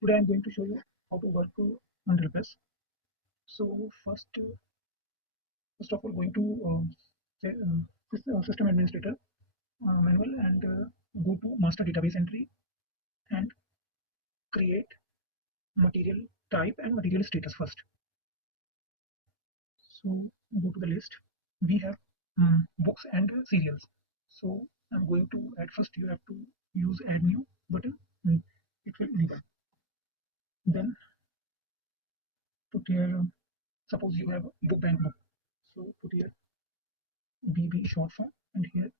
Today I'm going to show you how to work on Drillpress. So first of all, going to say, system administrator manual and go to master database entry and create material type and material status first. So go to the list. We have books and serials. So I'm going to at first you have to use add new button. It will enable. Then put here. Suppose you have book bank book. So put here BB short form and here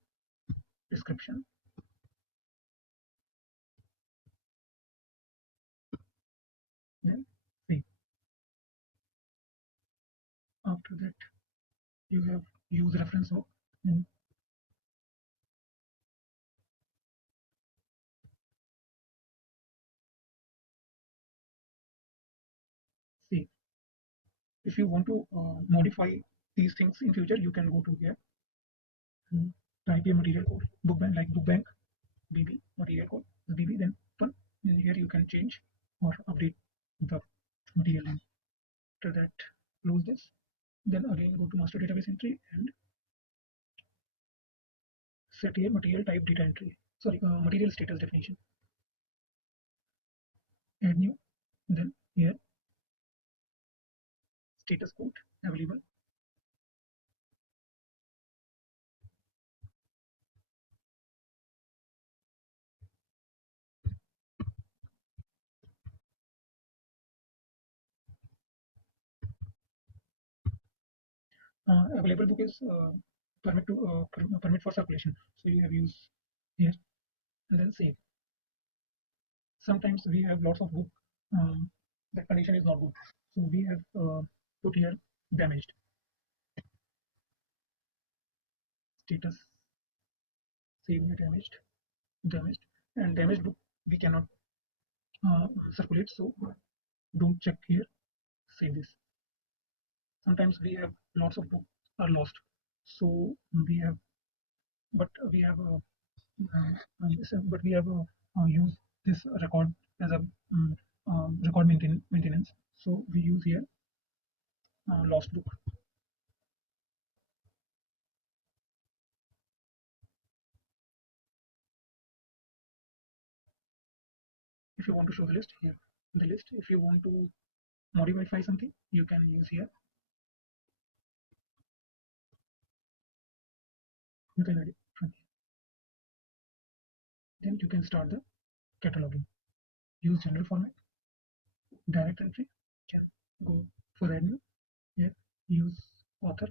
description. Then see. After that you have use reference book and see. If you want to modify these things in future, you can go to here and type a material code book bank like book bank BB material code BB, then open, and here you can change or update the material name. After that close this, then again go to master database entry and set a material type data entry, sorry, material status definition, add new, then here status code available. Available book is permit for circulation, so you have used here and then save. Sometimes we have lots of book, the condition is not good, so we have put here damaged status, save here damaged, and damaged book we cannot circulate, so don't check here, save this. Sometimes we have lots of books are lost, so we have but we have used this record as a record maintenance, so we use here lost book. If you want to show the list here, the list, if you want to modify something, you can use here, you can add it from here. Then you can start the cataloging, use general format, direct entry, can go for add new, here use author.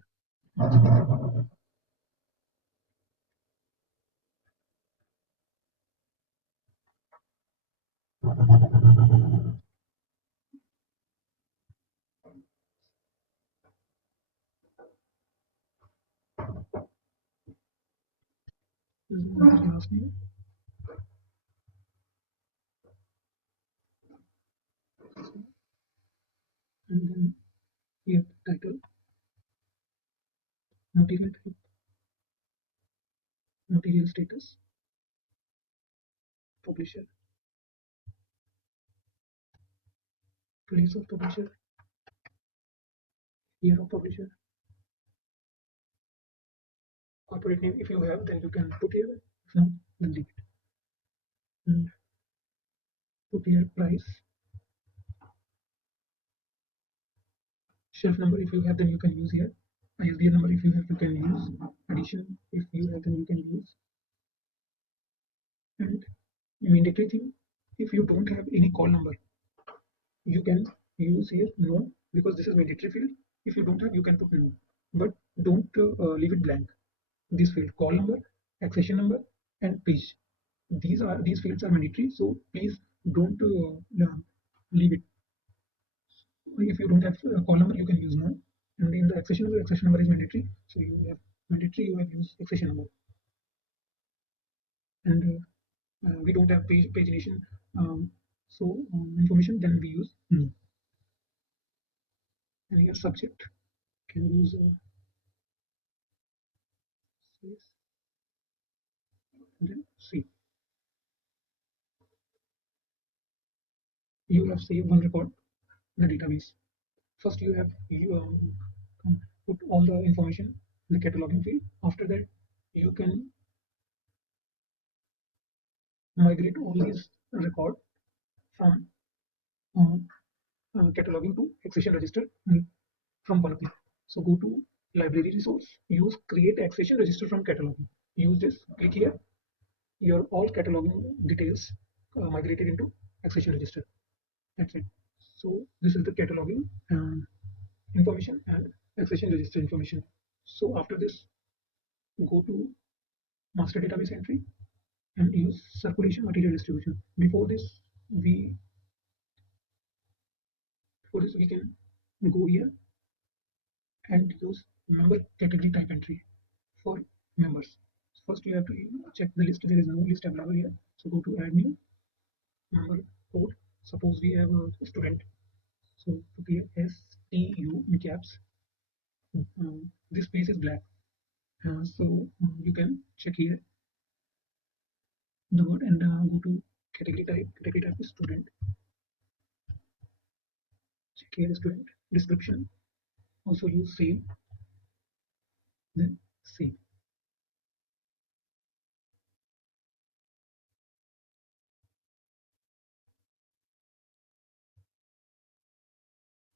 Last name, and then here title, material type, material status, publisher, place of publisher, year of publisher, corporate name. If you have, then you can put here. If not, then leave it. And put here price, shelf number. If you have, then you can use here. ISBN number. If you have, you can use. Addition. If you have, then you can use. And mandatory thing. If you don't have any call number, you can use here no, because this is mandatory field. If you don't have, you can put no, but don't leave it blank. This field, call number, accession number, and page. These fields are mandatory, so please don't leave it. If you don't have a call number, you can use no, and in the accession number is mandatory, so you have mandatory, you have used accession number. And we don't have pagination, so information, then we use no. And your subject can use space and then C. you have saved one record in the database. First, you put all the information in the cataloging field. After that, you can migrate all these record from uh, cataloging to accession register from one click. So go to library resource, use create accession register from cataloging. Use this, click here, your all cataloging details migrated into accession register. That's it. So this is the cataloging information and accession register information. So after this, go to master database entry and use circulation material distribution. We before this we can go here and use member category type entry for members. First, you have to check the list. There is no list available here. So go to add new member code. Suppose we have a student. So put here STU in caps. This space is black. You can check here the word and go to category type. Category type is student. Check here the student description. Also use save. Then save.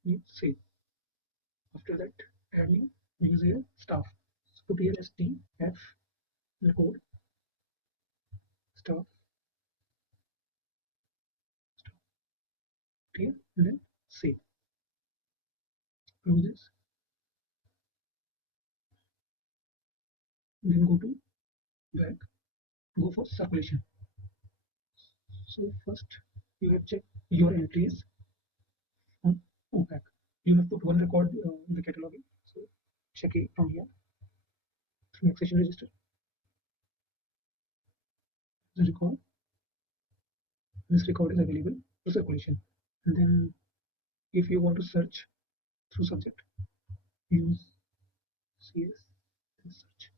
You save. After that, add new user staff. So put here STF the code staff here and then save. Close this. Then go to back. Go for circulation. So first you have checked your entries on OPAC. You have put one record in the cataloging. So check it from here. From accession register. The record. This record is available for circulation. And then if you want to search through subject, use CS and search.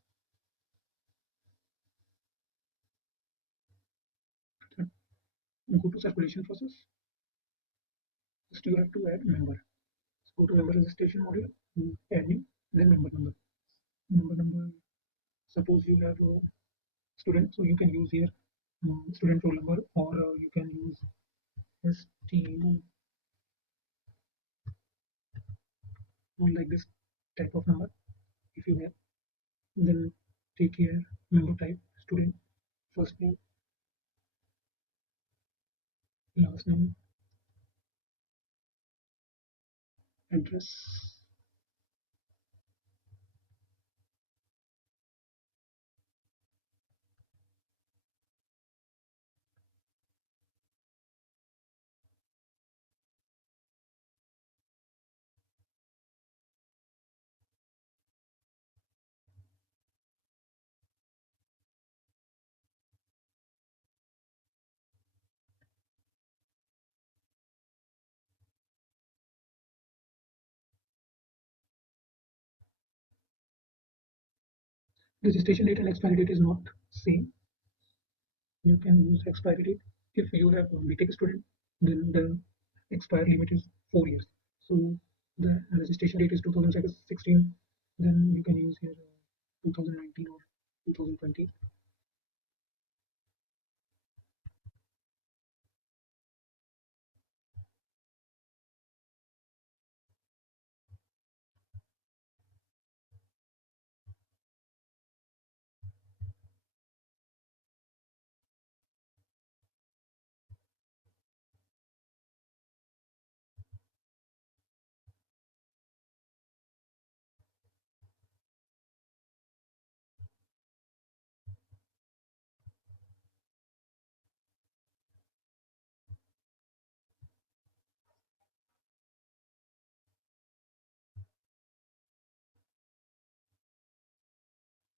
Go to circulation process. First you have to add member. So go to member registration module, add new, then member number. Member number. Suppose you have a student, so you can use here student roll number, or you can use STU or like this type of number if you have. Then take here member type student, first name, last name, address. Registration date and expiry date is not same. You can use expiry date. If you have a BTech student, then the expiry limit is 4 years. So the registration date is 2016. Then you can use here 2019 or 2020.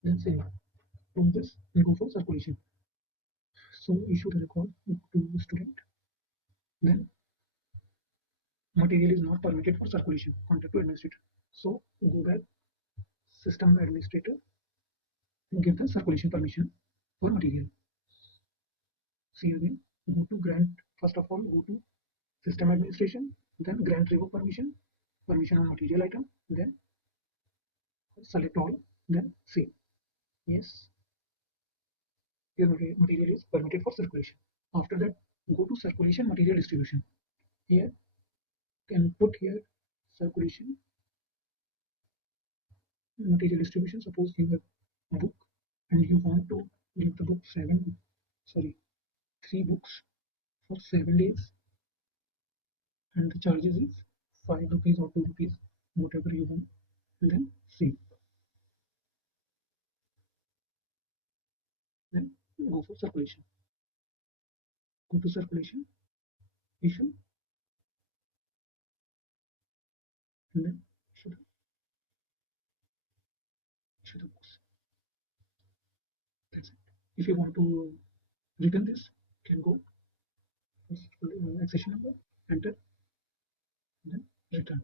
Then save. From this, we go for circulation. So issue the record to the student. Then material is not permitted for circulation. Contact to administrator. So go back, system administrator, and give the circulation permission for material. See again. Go to grant. First of all, go to system administration, then grant revoke permission, permission on material item, then select all, then save. Yes, your material is permitted for circulation. After that, go to circulation material distribution. Here, can put here circulation material distribution. Suppose you have a book and you want to give the book 3 books for 7 days, and the charges is 5 rupees or 2 rupees, whatever you want, and then save. Then go for circulation. Go to circulation, issue, and then issue the books. That's it. If you want to return this, you can go accession number, enter, then return.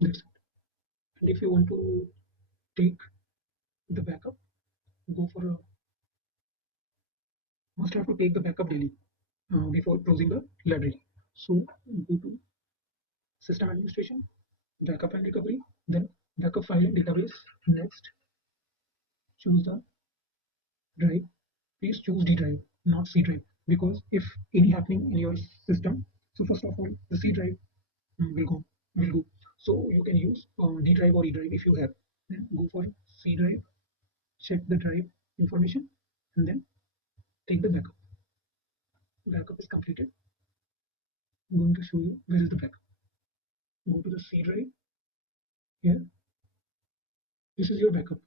That's it. And if you want to take the backup, go for a must have to take the backup daily before closing the library. So go to system administration, backup and recovery, then backup file and database. Next, choose the drive. Please choose D drive, not C drive, because if any happening in your system, so first of all the C drive will go. So you can use D drive or E drive if you have. Then go for C drive, check the drive information, and then take the backup. Backup is completed. I'm going to show you where is the backup. Go to the C drive. Here, this is your backup.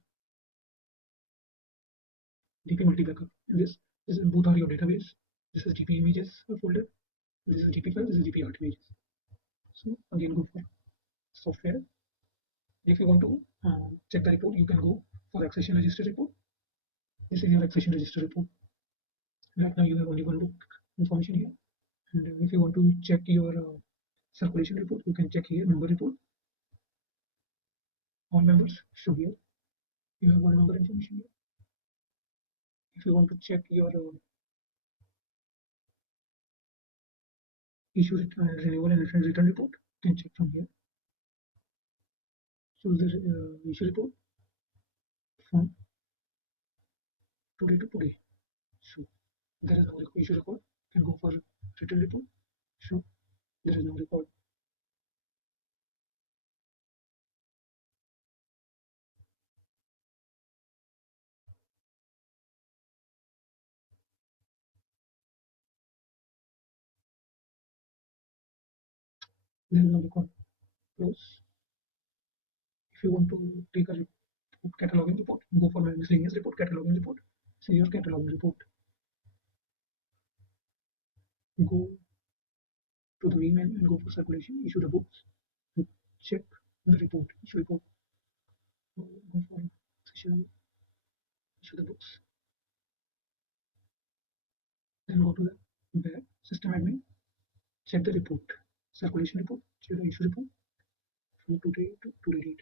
DP multi backup. And this is both are your database. This is DP images folder. This is DP file. This is DP art images. So again, go for software. If you want to check the report, you can go for accession register report. This is your accession register report. Right now you have only one book information here. And if you want to check your circulation report, you can check here member report. All members show here. You have one member information here. If you want to check your issue renewal and return report, you can check from here. Choose the issue report from today to today. So there is no issue record. You can go for return report. So there is no record. There is no record. Close. If you want to take a report, cataloging report, go for miscellaneous report, cataloging report. So your cataloging report. Go to the main menu and go for circulation, issue the books, and check the report, issue report. Go for session, issue the books. Then go to the system admin, check the report, circulation report, check the issue report from today to today date.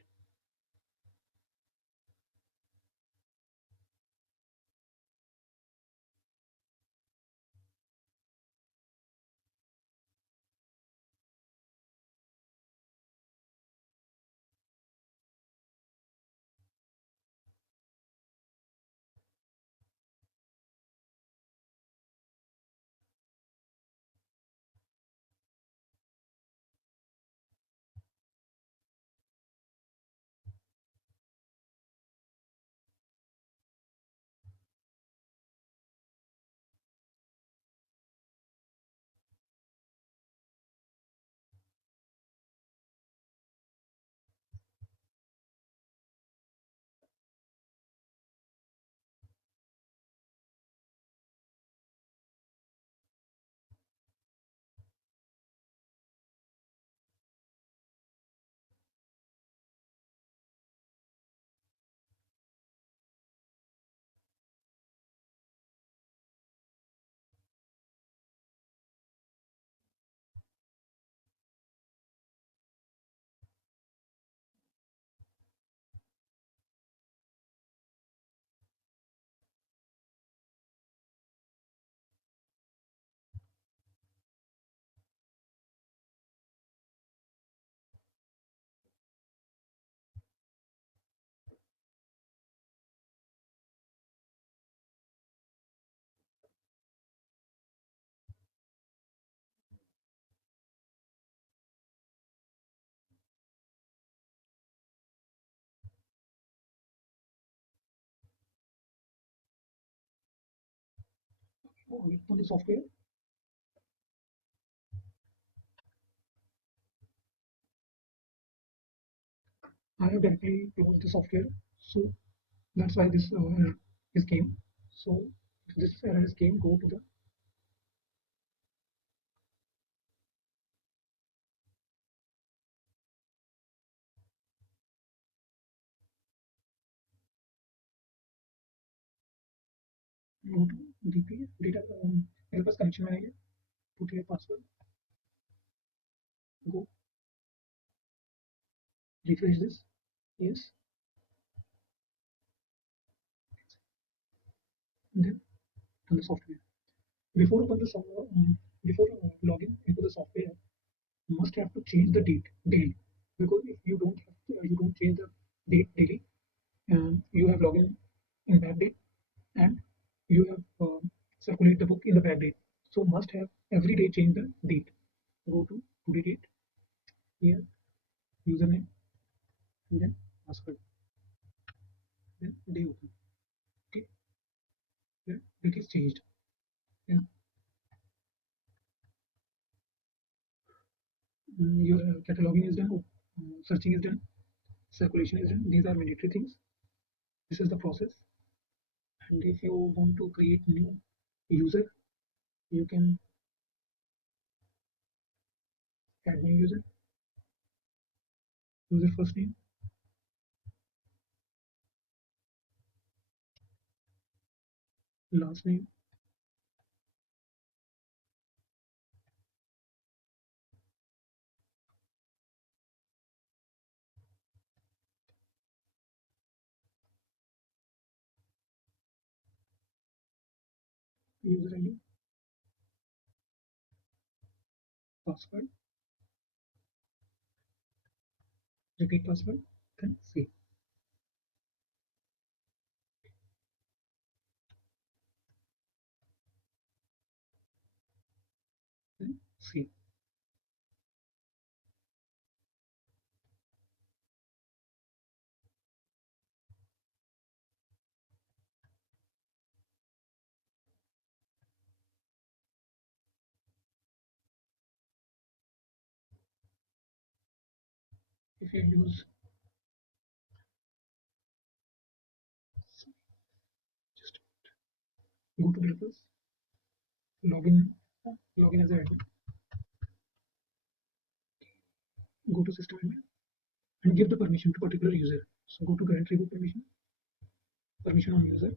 open the software. I have directly closed the software, so that's why this error is came. So if this error is came, go to the go to DP data help us connection manager. Put your password. Go refresh this. Yes. And then on the software. Before open the before login into the software, must have to change the date daily, because if you don't have you don't change the date daily, you have login in bad date, and you have circulate the book in the bad date. So must have every day change the date. Go to today date here, username, and then password, then day open. Okay, then it is changed. Then your cataloging is done, searching is done, circulation is done. These are mandatory things. This is the process. And if you want to create new user, you can add new user, user first name, last name, user ID, password, repeat password, then save. Then save. If you use just go to developers, login, login as an admin, go to system admin, and give the permission to particular user. So go to grant reboot permission, permission on user,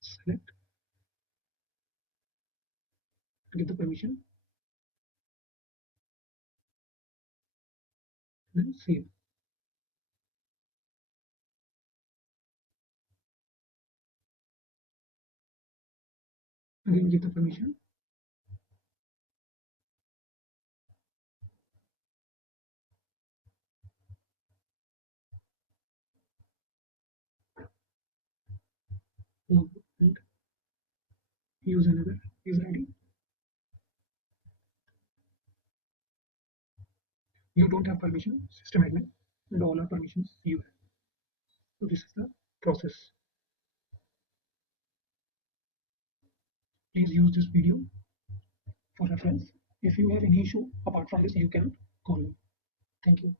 select, give the permission, then save. Again give the permission, log and use another user ID. You don't have permission, system admin, and all our permissions you have. So this is the process. Please use this video for reference. If you have any issue apart from this, you can call me. Thank you.